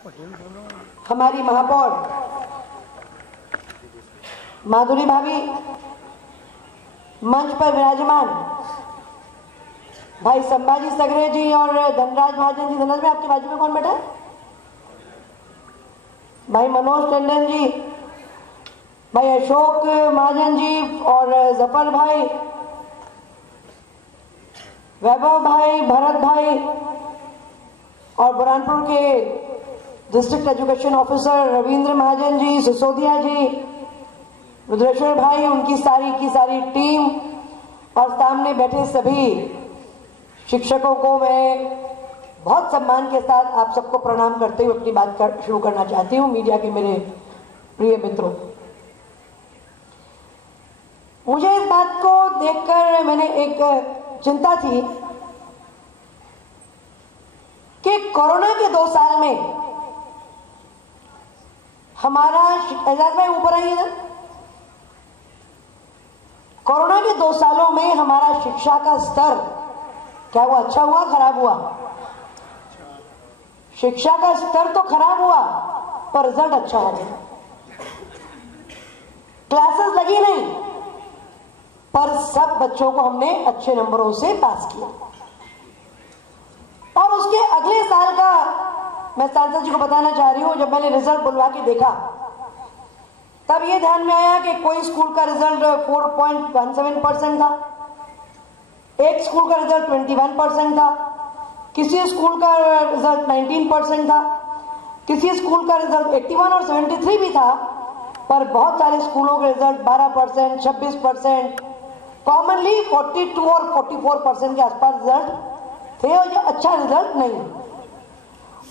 हमारी महापौर माधुरी भाभी, मंच पर विराजमान भाई संभाजी सगरे जी और धनराज महाजन जी। धनराज में आपके बाजू में कौन बैठा है? भाई मनोज टंडन जी, भाई अशोक महाजन जी और जफर भाई, वैभव भाई, भरत भाई और बुरहानपुर के district education officer Ravindra Mahajan ji, Sisodia जी, रुद्रेश्वर भाई, उनकी सारी की सारी टीम और सामने बैठे सभी शिक्षकों को मैं बहुत सम्मान के साथ आप सबको प्रणाम करते हुए अपनी बात शुरू करना चाहती हूँ। मीडिया के मेरे प्रिय मित्रों, मुझे इस बात को देखकर मैंने एक चिंता थी कि कोरोना के 2 साल में हमारा, एजाज भाई ऊपर आइए ना, कोरोना के 2 सालों में हमारा शिक्षा का स्तर क्या हुआ? अच्छा हुआ, खराब हुआ? शिक्षा का स्तर तो खराब हुआ पर रिजल्ट अच्छा हो गया। क्लासेस लगी नहीं पर सब बच्चों को हमने अच्छे नंबरों से पास किया। और उसके अगले साल का मैं सांसद जी को बताना चाह रही हूं, जब मैंने रिजल्ट बुलवा के देखा तब ये ध्यान में आया कि कोई स्कूल का रिजल्ट 4.17% था, एक स्कूल का रिजल्ट 21% था, किसी स्कूल का रिजल्ट 19% था, किसी स्कूल का रिजल्ट 81 और 73 भी था, पर बहुत सारे स्कूलों के रिजल्ट 12%, 26%, कॉमनली 42 और 44% के आसपास रिजल्ट थे और ये अच्छा रिजल्ट नहीं।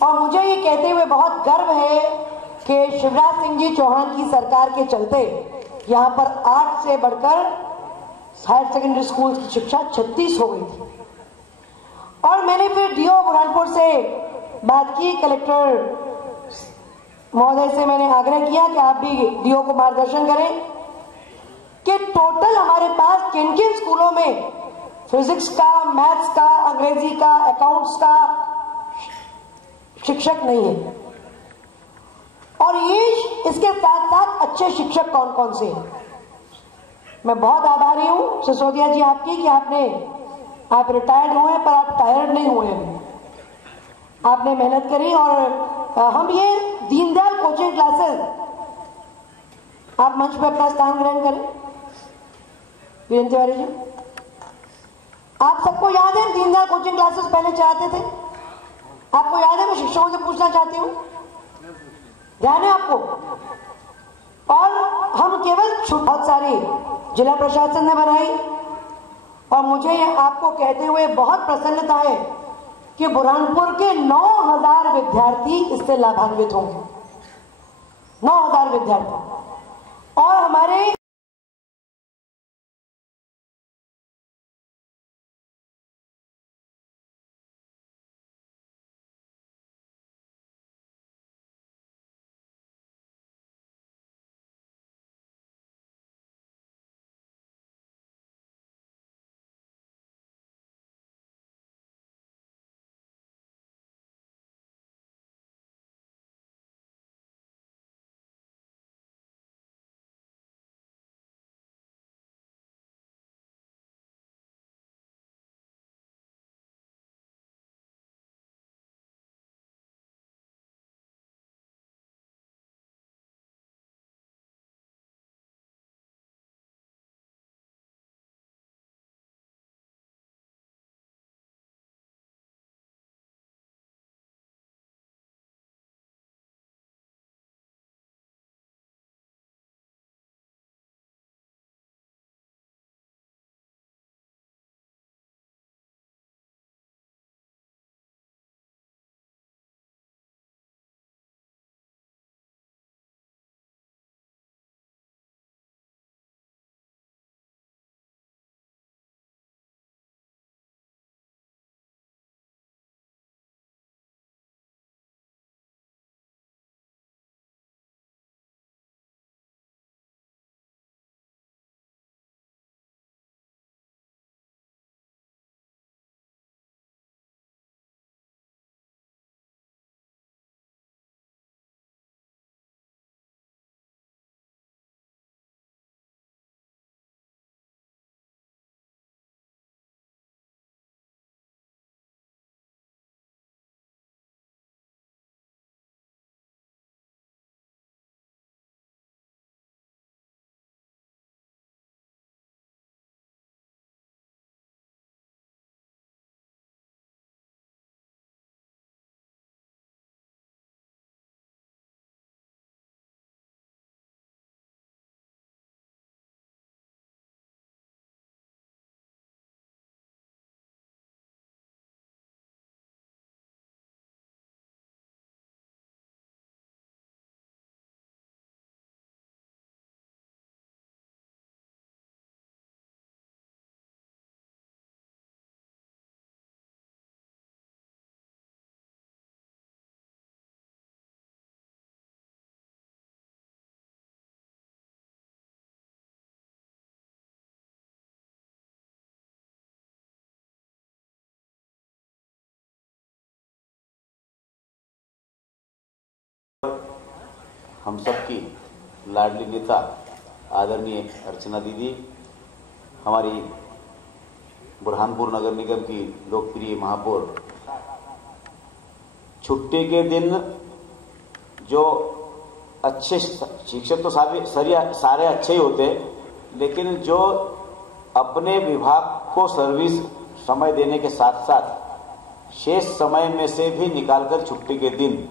और मुझे ये कहते हुए बहुत गर्व है कि शिवराज सिंह जी चौहान की सरकार के चलते यहाँ पर 8 से बढ़कर हायर सेकेंडरी स्कूल की शिक्षा 36 हो गई थी। और मैंने फिर डीओ बुरहानपुर से बात की, कलेक्टर महोदय से मैंने आग्रह किया कि आप भी डीओ को मार्गदर्शन करें कि टोटल हमारे पास किन किन स्कूलों में फिजिक्स का, मैथ्स का, अंग्रेजी का, अकाउंट्स का शिक्षक नहीं है, और ये इसके साथ साथ अच्छे शिक्षक कौन कौन से हैं। मैं बहुत आभारी हूं सिसोदिया जी आपकी कि आप रिटायर्ड हुए पर आप टायर्ड नहीं हुए, आपने मेहनत करी। और हम ये दीनदयाल कोचिंग क्लासेस, आप मंच पे अपना स्थान ग्रहण करें वीरेंद्र तिवारी जी। आप सबको याद है दीनदयाल कोचिंग क्लासेस पहले चलाते थे? आपको याद है? मैं शिक्षकों से पूछना चाहती हूँ, ध्यान है आपको? और हम केवल बहुत सारी जिला प्रशासन ने बनाई, और मुझे आपको कहते हुए बहुत प्रसन्नता है कि बुरहानपुर के 9,000 विद्यार्थी इससे लाभान्वित होंगे। 9,000 विद्यार्थी। और हमारे हम सबकी लाडली नेता आदरणीय अर्चना दीदी, हमारी बुरहानपुर नगर निगम की लोकप्रिय महापौर, छुट्टी के दिन जो अच्छे शिक्षक तो सारे अच्छे ही होते हैं, लेकिन जो अपने विभाग को सर्विस समय देने के साथ साथ शेष समय में से भी निकालकर छुट्टी के दिन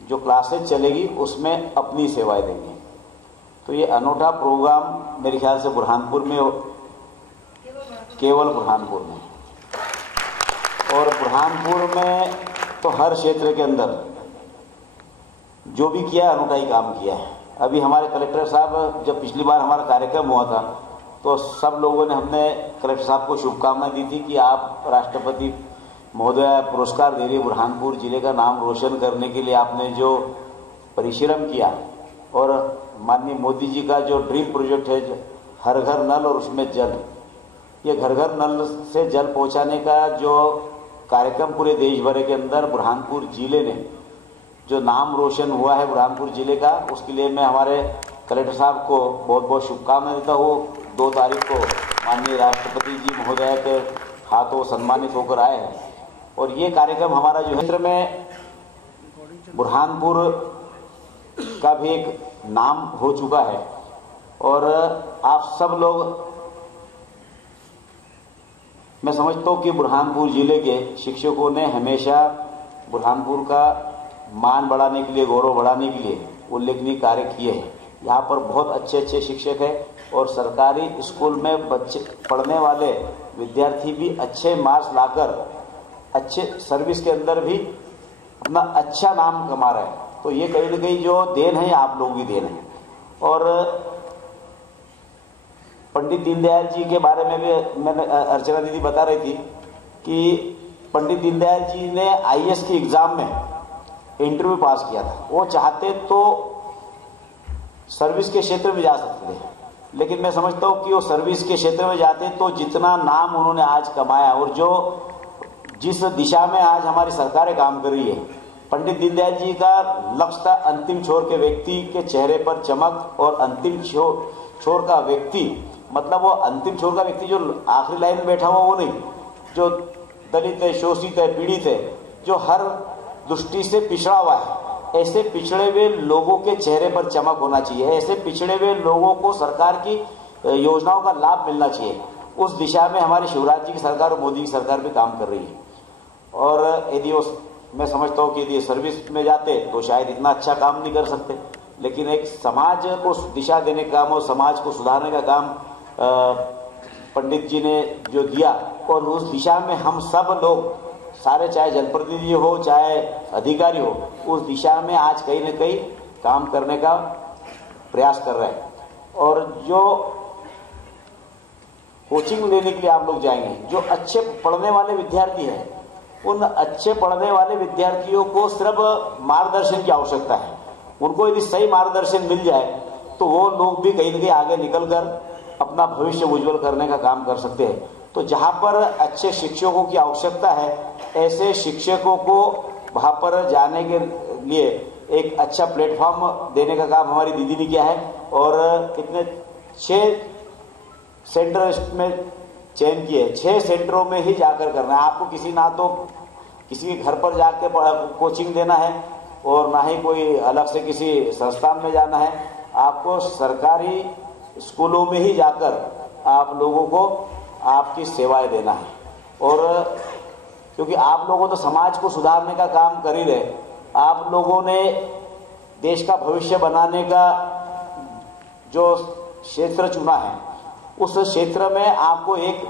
जो क्लासेज चलेगी उसमें अपनी सेवाएं देंगे। तो ये अनूठा प्रोग्राम मेरे ख्याल से बुरहानपुर में, केवल बुरहानपुर में, और बुरहानपुर में तो हर क्षेत्र के अंदर जो भी किया अनूठा ही काम किया है। अभी हमारे कलेक्टर साहब, जब पिछली बार हमारा कार्यक्रम हुआ था तो सब लोगों ने, हमने कलेक्टर साहब को शुभकामनाएं दी थी कि आप राष्ट्रपति महोदय पुरस्कार दे रही, बुरहानपुर जिले का नाम रोशन करने के लिए आपने जो परिश्रम किया, और माननीय मोदी जी का जो ड्रीम प्रोजेक्ट है हर घर नल और उसमें जल, ये घर घर नल से जल पहुंचाने का जो कार्यक्रम पूरे देश भर के अंदर बुरहानपुर जिले ने जो नाम रोशन हुआ है बुरहानपुर जिले का, उसके लिए मैं हमारे कलेक्टर साहब को बहुत बहुत शुभकामनाएं देता हूँ। 2 तारीख को माननीय राष्ट्रपति जी महोदय के हाथों सम्मानित होकर आए हैं, और ये कार्यक्रम हमारा जो क्षेत्र में बुरहानपुर का भी एक नाम हो चुका है। और आप सब लोग, मैं समझता हूँ कि बुरहानपुर जिले के शिक्षकों ने हमेशा बुरहानपुर का मान बढ़ाने के लिए, गौरव बढ़ाने के लिए उल्लेखनीय कार्य किए हैं। यहाँ पर बहुत अच्छे अच्छे शिक्षक हैं, और सरकारी स्कूल में बच्चे पढ़ने वाले विद्यार्थी भी अच्छे मार्क्स लाकर अच्छे सर्विस के अंदर भी अपना अच्छा नाम कमा रहे हैं। तो ये कहीं ना कहीं जो देन है आप लोगों की देन है। और पंडित दीनदयाल जी के बारे में भी मैंने, अर्चना दीदी बता रही थी कि पंडित दीनदयाल जी ने आईएएस की एग्जाम में इंटरव्यू पास किया था। वो चाहते तो सर्विस के क्षेत्र में जा सकते थे, लेकिन मैं समझता हूँ कि वो सर्विस के क्षेत्र में जाते तो जितना नाम उन्होंने आज कमाया, और जो जिस दिशा में आज हमारी सरकारें काम कर रही है, पंडित दीनदयाल जी का लक्ष्य था अंतिम छोर के व्यक्ति के चेहरे पर चमक, और अंतिम छोर का व्यक्ति मतलब वो अंतिम छोर का व्यक्ति जो आखिरी लाइन में बैठा हुआ वो नहीं, जो दलित है, शोषित है, पीड़ित है, जो हर दृष्टि से पिछड़ा हुआ है, ऐसे पिछड़े हुए लोगों के चेहरे पर चमक होना चाहिए, ऐसे पिछड़े हुए लोगों को सरकार की योजनाओं का लाभ मिलना चाहिए। उस दिशा में हमारी शिवराज जी की सरकार और मोदी की सरकार भी काम कर रही है। और यदि मैं समझता हूँ कि यदि सर्विस में जाते तो शायद इतना अच्छा काम नहीं कर सकते, लेकिन एक समाज को दिशा देने का काम और समाज को सुधारने का काम पंडित जी ने जो दिया, और उस दिशा में हम सब लोग सारे, चाहे जनप्रतिनिधि हो चाहे अधिकारी हो, उस दिशा में आज कहीं न कहीं काम करने का प्रयास कर रहे हैं। और जो कोचिंग लेने के लिए आप लोग जाएंगे, जो अच्छे पढ़ने वाले विद्यार्थी हैं, उन अच्छे पढ़ने वाले विद्यार्थियों को सिर्फ मार्गदर्शन की आवश्यकता है। उनको यदि सही मार्गदर्शन मिल जाए तो वो लोग भी कहीं न कहीं आगे निकलकर अपना भविष्य उज्जवल करने का काम कर सकते हैं। तो जहाँ पर अच्छे शिक्षकों की आवश्यकता है, ऐसे शिक्षकों को वहाँ पर जाने के लिए एक अच्छा प्लेटफॉर्म देने का काम हमारी दीदी ने किया है। और कितने 6 सेंटर में चयन किए, 6 सेंटरों में ही जाकर करना है। आपको किसी के घर पर जाकर कोचिंग देना है, और ना ही कोई अलग से किसी संस्थान में जाना है। आपको सरकारी स्कूलों में ही जाकर आप लोगों को आपकी सेवाएं देना है। और क्योंकि आप लोगों तो समाज को सुधारने का काम कर ही रहे, आप लोगों ने देश का भविष्य बनाने का जो क्षेत्र चुना है, उस क्षेत्र में आपको एक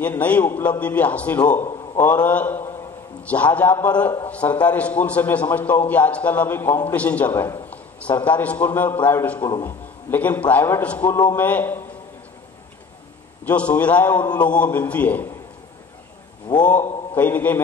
ये नई उपलब्धि भी हासिल हो। और जहाँ जहाँ पर सरकारी स्कूल से, मैं समझता हूँ कि आजकल अभी कंपटीशन चल रहा है सरकारी स्कूल में और प्राइवेट स्कूलों में, लेकिन प्राइवेट स्कूलों में जो सुविधाएं उन लोगों को मिलती है, वो कहीं न कहीं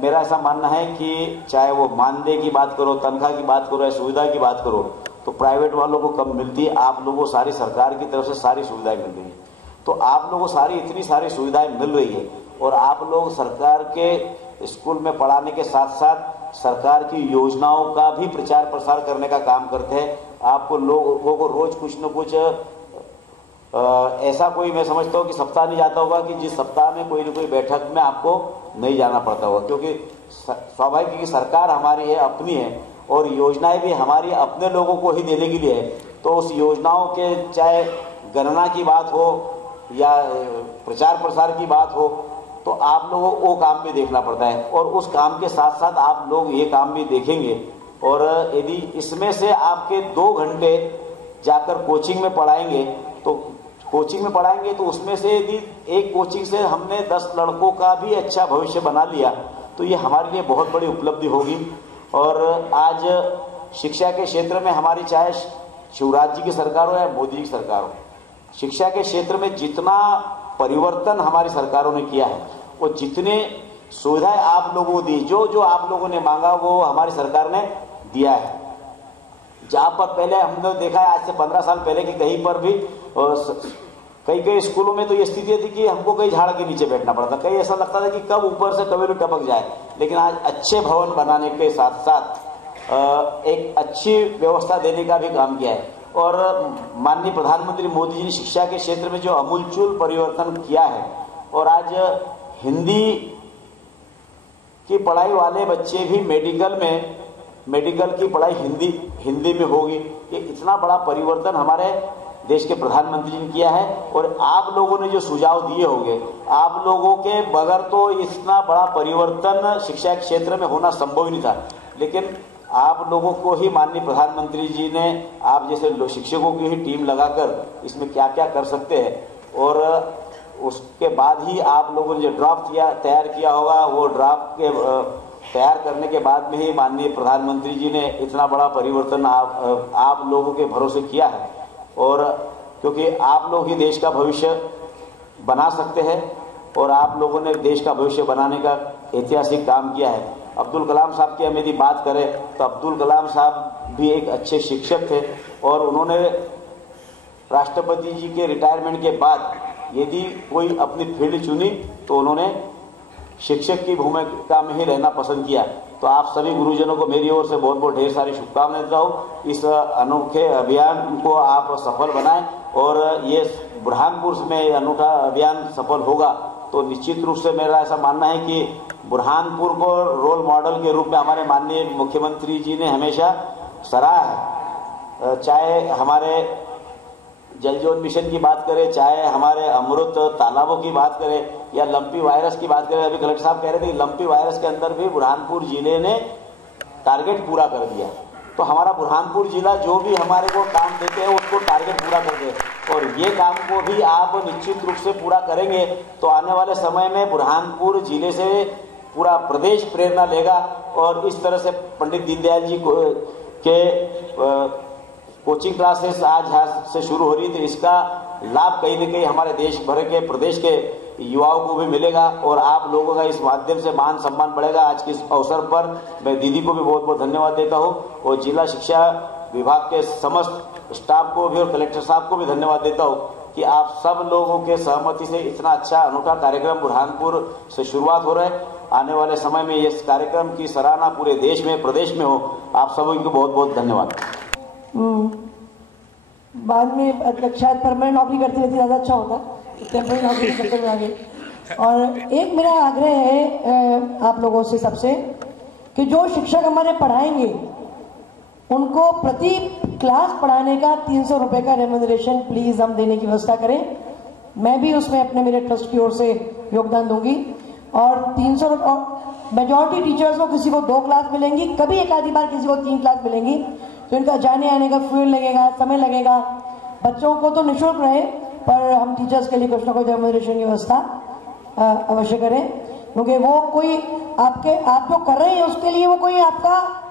मेरा ऐसा मानना है कि चाहे वो मानदेय की बात करो, तनख्वाह की बात करो या सुविधा की बात करो, तो प्राइवेट वालों को कम मिलती है। आप लोगों को सारी सरकार की तरफ से सारी सुविधाएं मिल रही है। तो आप लोगों को इतनी सारी सुविधाएं मिल रही है, और आप लोग सरकार के स्कूल में पढ़ाने के साथ साथ सरकार की योजनाओं का भी प्रचार प्रसार करने का काम करते हैं। आपको लोगों को रोज कुछ न कुछ ऐसा कोई, मैं समझता हूँ कि सप्ताह नहीं जाता होगा कि जिस सप्ताह में कोई न कोई बैठक में आपको नहीं जाना पड़ता होगा, क्योंकि स्वाभाविक है कि सरकार हमारी है, अपनी है, और योजनाएं भी हमारी अपने लोगों को ही देने के लिए है। तो उस योजनाओं के चाहे गणना की बात हो या प्रचार प्रसार की बात हो, तो आप लोगों को वो काम भी देखना पड़ता है, और उस काम के साथ साथ आप लोग ये काम भी देखेंगे। और यदि इसमें से आपके 2 घंटे जाकर कोचिंग में पढ़ाएंगे तो उसमें से यदि एक कोचिंग से हमने 10 लड़कों का भी अच्छा भविष्य बना लिया तो ये हमारे लिए बहुत बड़ी उपलब्धि होगी। और आज शिक्षा के क्षेत्र में हमारी, चाहे शिवराज जी की सरकार हो या मोदी जी की सरकार हो, शिक्षा के क्षेत्र में जितना परिवर्तन हमारी सरकारों ने किया है, वो जितने सुविधाएं आप लोगों को दी, जो आप लोगों ने मांगा वो हमारी सरकार ने दिया है। जहां पर पहले हमने देखा है, आज से 15 साल पहले की कहीं पर भी कई स्कूलों में तो ये स्थिति थी कि हमको कहीं झाड़ के नीचे बैठना पड़ता, कहीं ऐसा लगता था कि कब ऊपर से कभी भी टपक जाए। लेकिन आज अच्छे भवन बनाने के साथ साथ एक अच्छी व्यवस्था देने का भी काम किया है। और माननीय प्रधानमंत्री मोदी जी ने शिक्षा के क्षेत्र में जो अमूलचूल परिवर्तन किया है, और आज हिंदी की पढ़ाई वाले बच्चे भी मेडिकल की पढ़ाई हिंदी में होगी। ये इतना बड़ा परिवर्तन हमारे देश के प्रधानमंत्री जी ने किया है। और आप लोगों ने जो सुझाव दिए होंगे, आप लोगों के बगैर तो इतना बड़ा परिवर्तन शिक्षा के क्षेत्र में होना संभव ही नहीं था। लेकिन आप लोगों को ही माननीय प्रधानमंत्री जी ने, आप जैसे शिक्षकों की ही टीम लगाकर इसमें क्या क्या कर सकते हैं, और उसके बाद ही आप लोगों ने जो ड्राफ्ट तैयार किया होगा, वो ड्राफ्ट के तैयार करने के बाद में ही माननीय प्रधानमंत्री जी ने इतना बड़ा परिवर्तन आप लोगों के भरोसे किया है। और क्योंकि आप लोग ही देश का भविष्य बना सकते हैं, और आप लोगों ने देश का भविष्य बनाने का ऐतिहासिक काम किया है। अब्दुल कलाम साहब की हम यदि बात करें तो अब्दुल कलाम साहब भी एक अच्छे शिक्षक थे, और उन्होंने राष्ट्रपति जी के रिटायरमेंट के बाद यदि कोई अपनी फील्ड चुनी तो उन्होंने शिक्षक की भूमिका में ही रहना पसंद किया। तो आप सभी गुरुजनों को मेरी ओर से बहुत बहुत ढेर सारी शुभकामनाएं देता हूँ। इस अनोखे अभियान को आप सफल बनाएं, और ये बुरहानपुर में अनूठा अभियान सफल होगा तो निश्चित रूप से मेरा ऐसा मानना है कि बुरहानपुर को रोल मॉडल के रूप में हमारे माननीय मुख्यमंत्री जी ने हमेशा सराहा है। चाहे हमारे जल जीवन मिशन की बात करें, चाहे हमारे अमृत तालाबों की बात करें, या लंपी वायरस की बात करें। अभी कलेक्टर साहब कह रहे थे कि लंपी वायरस के अंदर भी बुरहानपुर जिले ने टारगेट पूरा कर दिया। तो हमारा बुरहानपुर जिला जो भी हमारे को काम देते हैं उसको टारगेट पूरा कर दे, और ये काम को भी आप निश्चित रूप से पूरा करेंगे तो आने वाले समय में बुरहानपुर जिले से पूरा प्रदेश प्रेरणा लेगा। और इस तरह से पंडित दीनदयाल जी के कोचिंग क्लासेस आज यहाँ से शुरू हो रही, तो इसका लाभ कहीं न कहीं हमारे देश भर के प्रदेश के युवाओं को भी मिलेगा, और आप लोगों का इस माध्यम से मान सम्मान बढ़ेगा। आज के इस अवसर पर मैं दीदी को भी बहुत बहुत धन्यवाद देता हूँ, और जिला शिक्षा विभाग के समस्त स्टाफ को भी और कलेक्टर साहब को भी धन्यवाद देता हूँ कि आप सब लोगों के सहमति से इतना अच्छा अनूठा कार्यक्रम बुरहानपुर से शुरुआत हो रहा है। आने वाले समय में इस कार्यक्रम की सराहना पूरे देश में, प्रदेश में हो। आप सभी को बहुत बहुत धन्यवाद। बाद में शायद परमानेंट नौकरी करती रहती ज़्यादा अच्छा होता, टेम्पररी नौकरी के चक्कर में आ गई। और एक मेरा आग्रह है आप लोगों से सबसे, कि जो शिक्षक हमारे पढ़ाएंगे उनको प्रति क्लास पढ़ाने का 300 रुपये का रेम्यूनरेशन प्लीज हम देने की व्यवस्था करें। मैं भी उसमें अपने मेरे ट्रस्ट की ओर से योगदान दूंगी। और 300 मेजॉरिटी टीचर्स को किसी को 2 क्लास मिलेंगी, कभी एक आधी बार किसी को 3 क्लास मिलेंगी, तो इनका जाने आने का फ्यूल लगेगा, समय लगेगा। बच्चों को तो निःशुल्क रहे, पर हम टीचर्स के लिए कुछ ना कुछ रेम्यूनरेशन की व्यवस्था अवश्य करें, क्योंकि वो कोई आप जो कर रहे हैं उसके लिए वो कोई आपका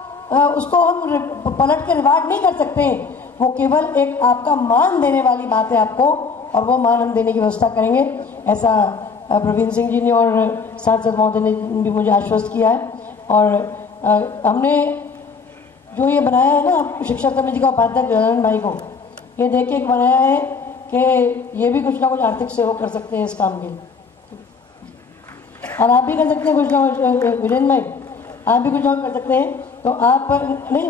उसको हम पलट के रिवार्ड नहीं कर सकते। वो केवल एक आपका मान देने वाली बात है आपको, और वो मान हम देने की व्यवस्था करेंगे। ऐसा प्रवीण सिंह जी ने और सांसद महोदय ने भी मुझे आश्वस्त किया है। और हमने जो ये बनाया है ना शिक्षा समिति का उपाध्यक्ष गजानन भाई को, ये देख के बनाया है कि ये भी कुछ ना कुछ आर्थिक सहयोग कर सकते हैं इस काम के लिए, और आप भी कर सकते हैं कुछ ना कुछ वीरेंद्र भाई। आप भी कुछ और कर सकते हैं, तो आप नहीं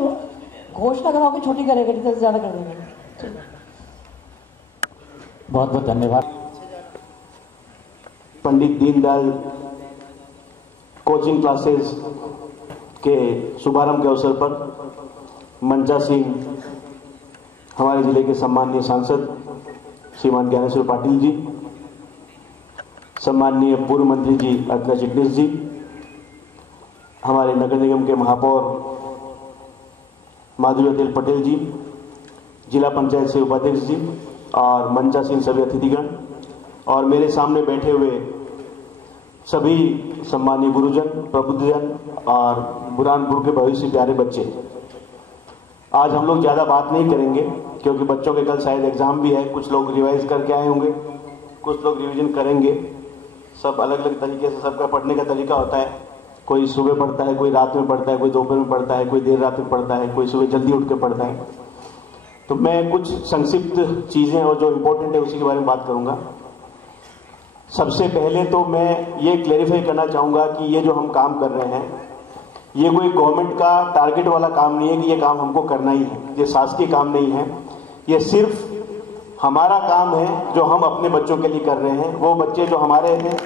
घोषणा कराओगे, छोटी करेंगे, टीचर से ज़्यादा कर देंगे। बहुत बहुत धन्यवाद। पंडित दीनदयाल कोचिंग क्लासेस के शुभारंभ के अवसर पर मंचा सिंह, हमारे जिले के सम्माननीय सांसद श्रीमान ज्ञानेश्वर पाटिल जी, सम्माननीय पूर्व मंत्री जी अर्चना चिटनीस जी, हमारे नगर निगम के महापौर माधुरी तेल पटेल जी, जिला पंचायत से उपाध्यक्ष जी और मंचा सिंह सभी अतिथिगण, और मेरे सामने बैठे हुए सभी सम्मानीय गुरुजन, प्रबुद्धजन और बुरहानपुर के भविष्य प्यारे बच्चे। आज हम लोग ज़्यादा बात नहीं करेंगे क्योंकि बच्चों के कल शायद एग्जाम भी है। कुछ लोग रिवाइज करके आए होंगे, कुछ लोग रिवीजन करेंगे। सब अलग अलग तरीके से सबका पढ़ने का तरीका होता है। कोई सुबह पढ़ता है, कोई रात में पढ़ता है, कोई दोपहर में पढ़ता है, कोई देर रात में पढ़ता है, कोई सुबह जल्दी उठ के पढ़ता है। तो मैं कुछ संक्षिप्त चीज़ें और जो इम्पोर्टेंट है उसी के बारे में बात करूँगा। सबसे पहले तो मैं ये क्लेरिफाई करना चाहूँगा कि ये जो हम काम कर रहे हैं ये कोई गवर्नमेंट का टारगेट वाला काम नहीं है कि ये काम हमको करना ही है। ये शासकीय काम नहीं है, ये सिर्फ हमारा काम है जो हम अपने बच्चों के लिए कर रहे हैं। वो बच्चे जो हमारे हैं,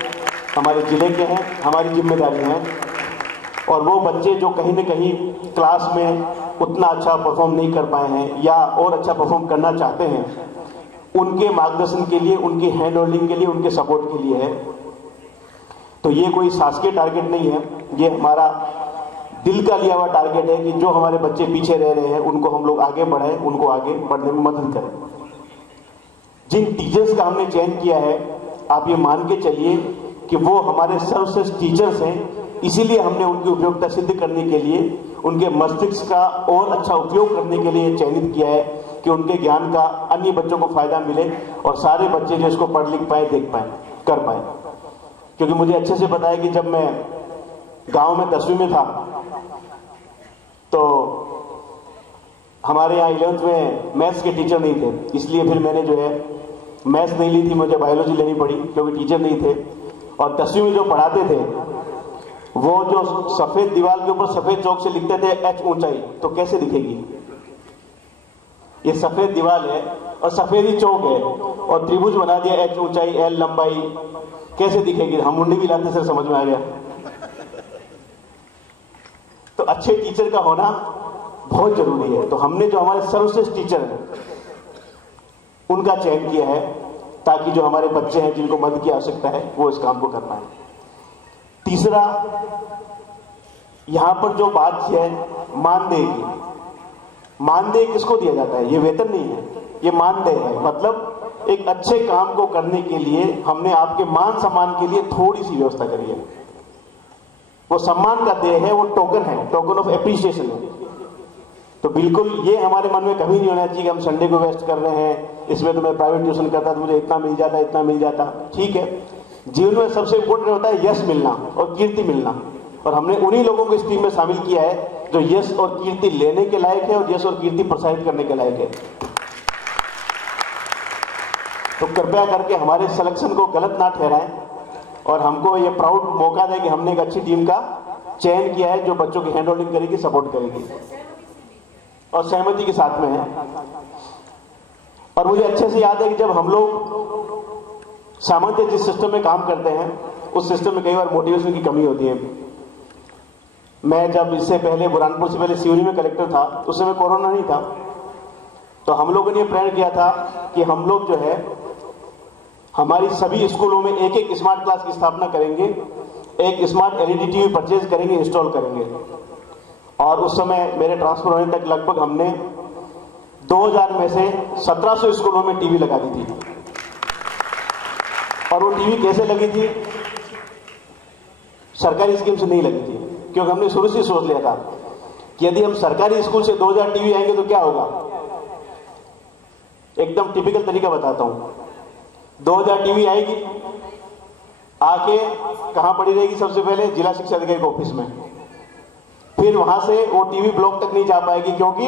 हमारे ज़िले के हैं, हमारी जिम्मेदारी है। और वो बच्चे जो कहीं न कहीं क्लास में उतना अच्छा परफॉर्म नहीं कर पाए हैं या और अच्छा परफॉर्म करना चाहते हैं, उनके मार्गदर्शन के लिए, उनकी हैंड होल्डिंग के लिए, उनके सपोर्ट के लिए है। तो ये कोई शासकीय टारगेट नहीं है, ये हमारा दिल का लिया हुआ टारगेट है कि जो हमारे बच्चे पीछे रह रहे हैं उनको हम लोग आगे बढ़ाएं, उनको आगे बढ़ने में मदद करें। जिन टीचर्स का हमने चयन किया है, आप ये मान के चलिए कि वो हमारे सर्वश्रेष्ठ टीचर्स हैं। इसीलिए हमने उनकी उपयोगिता सिद्ध करने के लिए, उनके मस्तिष्क का और अच्छा उपयोग करने के लिए चयनित किया है कि उनके ज्ञान का अन्य बच्चों को फायदा मिले और सारे बच्चे जो इसको पढ़ लिख पाए, देख पाए, कर पाए। क्योंकि मुझे अच्छे से पता है कि जब मैं गांव में 10वीं में था तो हमारे यहाँ 11th में मैथ्स के टीचर नहीं थे, इसलिए फिर मैंने जो है मैथ्स नहीं ली थी, मुझे बायोलॉजी लेनी पड़ी क्योंकि टीचर नहीं थे। और 10वीं में जो पढ़ाते थे वो जो सफेद दीवार के ऊपर सफेद चौक से लिखते थे H ऊंचाई, तो कैसे दिखेगी? ये सफेद दीवार है और सफेद ही चौक है और त्रिभुज बना दिया, H ऊंचाई, L लंबाई, कैसे दिखेगी? हम मुंडी भी लाते सर, समझ में आ गया। तो अच्छे टीचर का होना बहुत जरूरी है। तो हमने जो हमारे सर्वश्रेष्ठ टीचर हैं उनका चयन किया है ताकि जो हमारे बच्चे हैं जिनको मदद की आवश्यकता है वो इस काम को कर पाए। तीसरा, यहां पर जो बात है मानदेय की, मानदेय किसको दिया जाता है? ये वेतन नहीं है, ये मानदेय है। मतलब एक अच्छे काम को करने के लिए हमने आपके मान सम्मान के लिए थोड़ी सी व्यवस्था करी है। वो सम्मान का देय है, वो टोकन है, टोकन ऑफ एप्रिसिएशन है। तो बिल्कुल ये हमारे मन में कभी नहीं होना चाहिए कि हम संडे को वेस्ट कर रहे हैं, इसमें तो मैं प्राइवेट ट्यूशन करता तो मुझे इतना मिल जाता, इतना मिल जाता। ठीक है, जीवन में सबसे इंपॉर्टेंट होता है यश मिलना और कीर्ति मिलना, और हमने उन्हीं लोगों को इस टीम में शामिल किया है जो यश और कीर्ति लेने के लायक है और यश और कीर्ति प्रसारित करने के लायक है। तो कृपया करके हमारे सिलेक्शन को गलत ना ठहराएं और हमको ये प्राउड मौका दें कि हमने एक अच्छी टीम का चयन किया है जो बच्चों की हैंड होल्डिंग करेगी, सपोर्ट करेगी और सहमति के साथ में है। और मुझे अच्छे से याद है कि जब हम लोग सामान्य जिस सिस्टम में काम करते हैं उस सिस्टम में कई बार मोटिवेशन की कमी होती है। मैं जब इससे पहले बुरहानपुर से पहले सिवनी में कलेक्टर था, उस समय कोरोना नहीं था, तो हम लोगों ने प्रण किया था कि हम लोग जो है हमारी सभी स्कूलों में एक एक स्मार्ट क्लास की स्थापना करेंगे, एक स्मार्ट एलईडी टीवी परचेज करेंगे, इंस्टॉल करेंगे। और उस समय मेरे ट्रांसफर होने तक लगभग हमने 2000 में से 1700 स्कूलों में टीवी लगा दी थी। और वो टीवी कैसे लगी थी? सरकारी स्कीम से नहीं लगी थी, क्योंकि हमने शुरू से सोच लिया था कि यदि हम सरकारी स्कूल से 2000 टीवी आएंगे तो क्या होगा। एकदम टिपिकल तरीका बताता हूं। 2000 टीवी आएगी, आके कहां पड़ी रहेगी? सबसे पहले जिला शिक्षा अधिकारी के ऑफिस में। फिर वहां से वो टीवी ब्लॉक तक नहीं जा पाएगी क्योंकि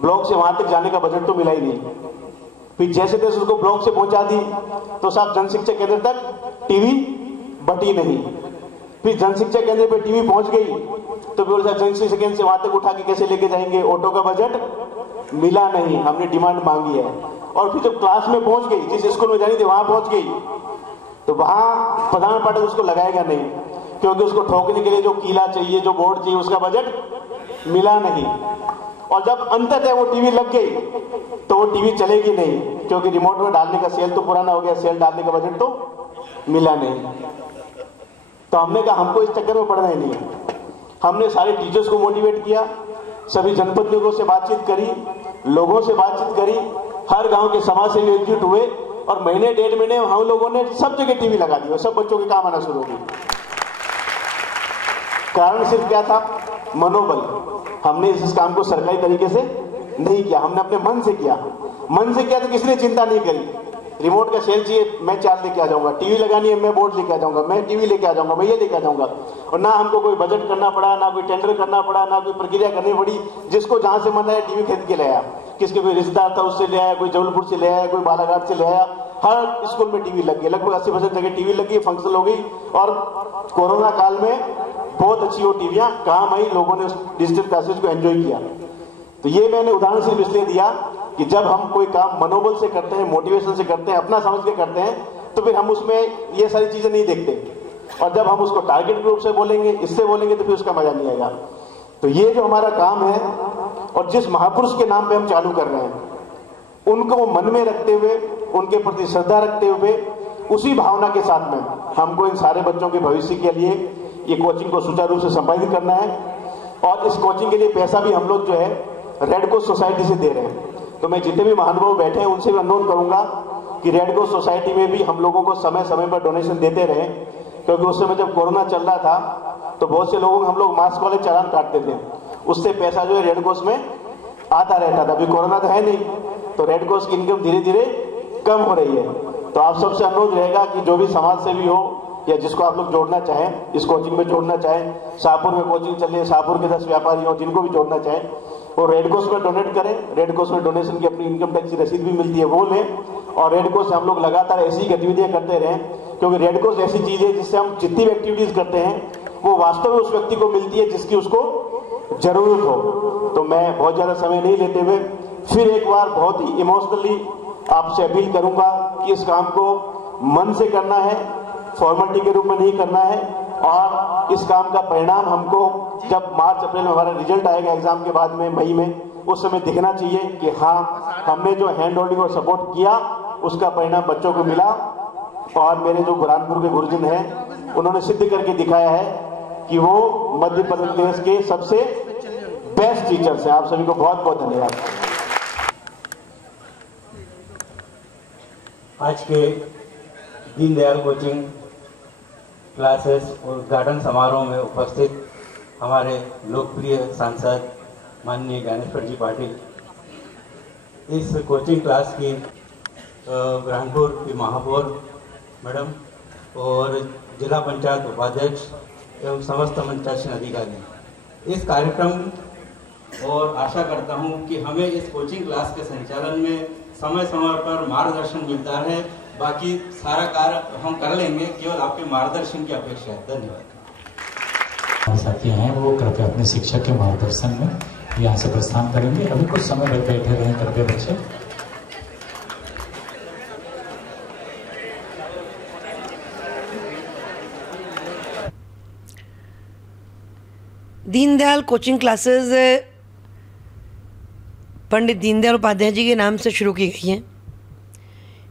ब्लॉक से वहां तक जाने का बजट तो मिला ही नहीं। फिर जैसे तैसे उसको ब्लॉक से पहुंचा दी तो साहब जन शिक्षा केंद्र तक टीवी बटी नहीं। फिर जन शिक्षा केंद्र पे टीवी पहुंच गई तो फिर जंक्शन सेकेंड से वहां तक उठा के कैसे लेके जाएंगे, ऑटो का बजट मिला नहीं, हमने डिमांड मांगी है। और फिर जब क्लास में पहुंच गई, जिस स्कूल में जानी थी वहां पहुंच गई, तो वहां प्रधान पाठक उसको लगाएगा नहीं, क्योंकि उसको ठोकने के लिए जो कीला चाहिए, जो बोर्ड चाहिए, उसका बजट मिला नहीं। और जब अंततः वो टीवी लग गई तो वो टीवी चलेगी नहीं, क्योंकि रिमोट में डालने का सेल तो पुराना हो गया, सेल डालने का बजट तो मिला नहीं। तो हमने कहा हमको इस चक्कर में पड़ना ही नहीं है। हमने सारे टीचर्स को मोटिवेट किया, सभी जनप्रतिनिधियों से बातचीत करी, लोगों से बातचीत करी, हर गांव के समाज सेवी एकजुट हुए और महीने 1.5 महीने हम लोगों ने सब जगह टीवी लगा दी और सब बच्चों के काम आना शुरू हो गई। कारण सिर्फ क्या था? मनोबल। हमने इस काम को सरकारी तरीके से नहीं किया, हमने अपने मन से किया। मन से किया तो किसी ने चिंता नहीं करी। रिमोट का सेल चाहिए, मैं 4 लेके आ जाऊंगा, टीवी लगानी है, मैं बोर्ड लेके आ जाऊंगा, मैं टीवी लेके आ जाऊंगा, मैं ये लेके आ जाऊंगा। और ना हमको कोई बजट करना पड़ा, ना कोई टेंडर करना पड़ा, ना कोई प्रक्रिया करनी पड़ी। जिसको जहां से मन आया टीवी खरीद के ले आया। किसके कोई रिश्तेदार था उससे ले आया, कोई जबलपुर से ले आया, कोई बालाघाट से ले आया। हर स्कूल में टीवी लग गई, लगभग 80% जगह टीवी लगी, फंक्शन हो गई। और कोरोना काल में बहुत अच्छी वो टीवियां काम आई, लोगों ने उस डिजिटल क्लासेस को एंजॉय किया। तो ये मैंने उदाहरण सिर्फ इसलिए दिया कि जब हम कोई काम मनोबल से करते हैं, मोटिवेशन से करते हैं, अपना समझ के करते हैं, तो फिर हम उसमें ये सारी चीजें नहीं देखते। और जब हम उसको टारगेट ग्रुप से बोलेंगे, इससे बोलेंगे, तो फिर उसका मजा नहीं आएगा। तो ये जो हमारा काम है और जिस महापुरुष के नाम पे हम चालू कर रहे हैं, उनको मन में रखते हुए, उनके प्रति श्रद्धा रखते हुए, उसी भावना के साथ में हमको इन सारे बच्चों के भविष्य के लिए ये कोचिंग को सुचारू रूप से संपादित करना है। और इस कोचिंग के लिए पैसा भी हम लोग जो है रेड क्रॉस सोसाइटी से दे रहे हैं। तो मैं जितने भी महानुभाव बैठे हैं उनसे भी अनुरोध करूंगा कि रेड क्रॉस सोसाइटी में भी हम लोगों को समय समय पर डोनेशन देते रहे, क्योंकि उस समय जब कोरोना चल रहा था तो बहुत से लोगों को हम लोग मास्क वाले चालान काटते थे, उससे पैसा जो है रेड क्रॉस में आता रहता था। अभी कोरोना तो है नहीं, तो रेड क्रॉस की इनकम धीरे धीरे कम हो रही है। तो आप सबसे अनुरोध रहेगा कि जो भी समाज सेवी हो या जिसको आप लोग जोड़ना चाहें, इस कोचिंग में जोड़ना चाहें, शाहपुर में कोचिंग चल रही है, शाहपुर के 10 व्यापारी हो, जिनको भी जोड़ना चाहें, वो रेड क्रॉस में डोनेट करें। रेड क्रॉस में डोनेशन की अपनी इनकम टैक्स की रसीद भी मिलती है, वो लें। और रेड क्रॉस से हम लोग लगातार ऐसी गतिविधियां करते रहें, क्योंकि रेड क्रॉस ऐसी चीज है जिससे हम जितनी भी एक्टिविटीज करते हैं वो वास्तव में उस व्यक्ति को मिलती है जिसकी उसको जरूरत हो। तो मैं बहुत ज्यादा समय नहीं लेते हुए फिर एक बार बहुत ही इमोशनली आपसे अपील करूंगा कि इस काम को मन से करना है, फॉर्मेलिटी के रूप में नहीं करना है। और इस काम का परिणाम हमको जब मार्च अप्रैल में हमारा रिजल्ट आएगा एग्जाम के बाद में, मई में, उस समय दिखना चाहिए कि हाँ, हमने जो हैंड होल्डिंग और सपोर्ट किया उसका परिणाम बच्चों को मिला। और मेरे जो बुरहानपुर के गुरुजन हैं उन्होंने सिद्ध करके दिखाया है कि वो मध्य प्रदेश के सबसे बेस्ट टीचर्स हैं। आप सभी को बहुत बहुत धन्यवाद। आज के दीनदयाल कोचिंग क्लासेस और उद्घाटन समारोह में उपस्थित हमारे लोकप्रिय सांसद माननीय ज्ञानेश्वर जी पाटिल, इस कोचिंग क्लास की बुरहानपुर की महापौर मैडम और जिला पंचायत उपाध्यक्ष एवं समस्त मंचासीन अधिकारी, इस कार्यक्रम और आशा करता हूं कि हमें इस कोचिंग क्लास के संचालन में समय समय पर मार्गदर्शन मिलता है। बाकी सारा कार्य हम कर लेंगे, केवल आपके मार्गदर्शन की अपेक्षा है। धन्यवाद। हमारे साथी हैं वो कृपया अपने शिक्षक के मार्गदर्शन में यहाँ से प्रस्थान करेंगे। अभी कुछ समय तक बैठे रहें कृपया बच्चे। दीनदयाल कोचिंग क्लासेस पंडित दीनदयाल उपाध्याय जी के नाम से शुरू की गई हैं,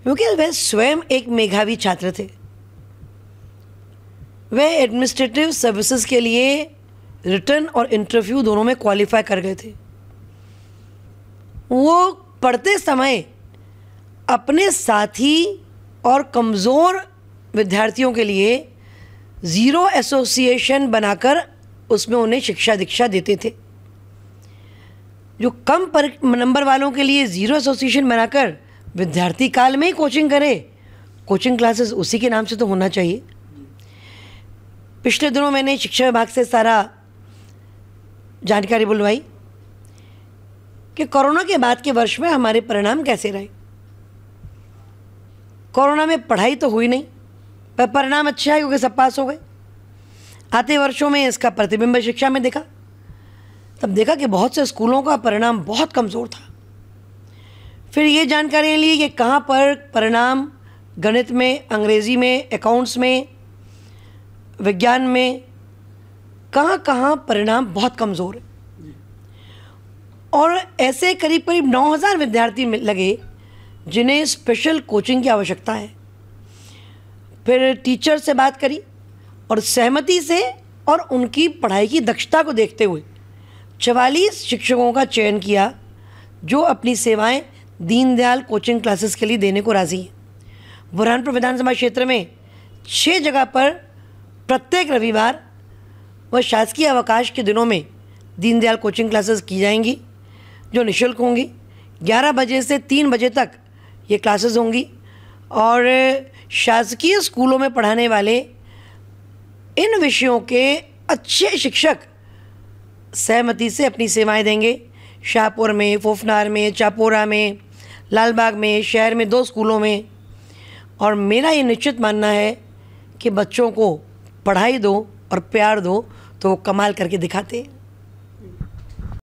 क्योंकि वह स्वयं एक मेधावी छात्र थे। वह एडमिनिस्ट्रेटिव सर्विसेज के लिए रिटर्न और इंटरव्यू दोनों में क्वालिफाई कर गए थे। वो पढ़ते समय अपने साथी और कमज़ोर विद्यार्थियों के लिए ज़ीरो एसोसिएशन बनाकर उसमें उन्हें शिक्षा दीक्षा देते थे। जो कम नंबर वालों के लिए ज़ीरो एसोसिएशन बनाकर विद्यार्थी काल में ही कोचिंग करे, कोचिंग क्लासेस उसी के नाम से तो होना चाहिए। पिछले दिनों मैंने शिक्षा विभाग से सारा जानकारी बुलवाई कि कोरोना के बाद के वर्ष में हमारे परिणाम कैसे रहे। कोरोना में पढ़ाई तो हुई नहीं, पर परिणाम अच्छे आए क्योंकि सब पास हो गए। आते वर्षों में इसका प्रतिबिंब शिक्षा में दिखा। तब देखा कि बहुत से स्कूलों का परिणाम बहुत कमज़ोर था। फिर ये जानकारी ली कि कहाँ पर परिणाम गणित में, अंग्रेज़ी में, अकाउंट्स में, विज्ञान में कहाँ कहाँ परिणाम बहुत कमज़ोर है। और ऐसे करीब करीब 9000 विद्यार्थी लगे जिन्हें स्पेशल कोचिंग की आवश्यकता है। फिर टीचर से बात करी और सहमति से और उनकी पढ़ाई की दक्षता को देखते हुए 44 शिक्षकों का चयन किया जो अपनी सेवाएं दीनदयाल कोचिंग क्लासेस के लिए देने को राज़ी हैं। बुरहानपुर विधानसभा क्षेत्र में 6 जगह पर प्रत्येक रविवार व शासकीय अवकाश के दिनों में दीनदयाल कोचिंग क्लासेस की जाएंगी जो निःशुल्क होंगी। 11 बजे से 3 बजे तक ये क्लासेस होंगी और शासकीय स्कूलों में पढ़ाने वाले इन विषयों के अच्छे शिक्षक सहमति से अपनी सेवाएं देंगे। शाहपुर में, फोफनार में, चापोरा में, लालबाग में, शहर में 2 स्कूलों में। और मेरा ये निश्चित मानना है कि बच्चों को पढ़ाई दो और प्यार दो तो वो कमाल करके दिखाते हैं।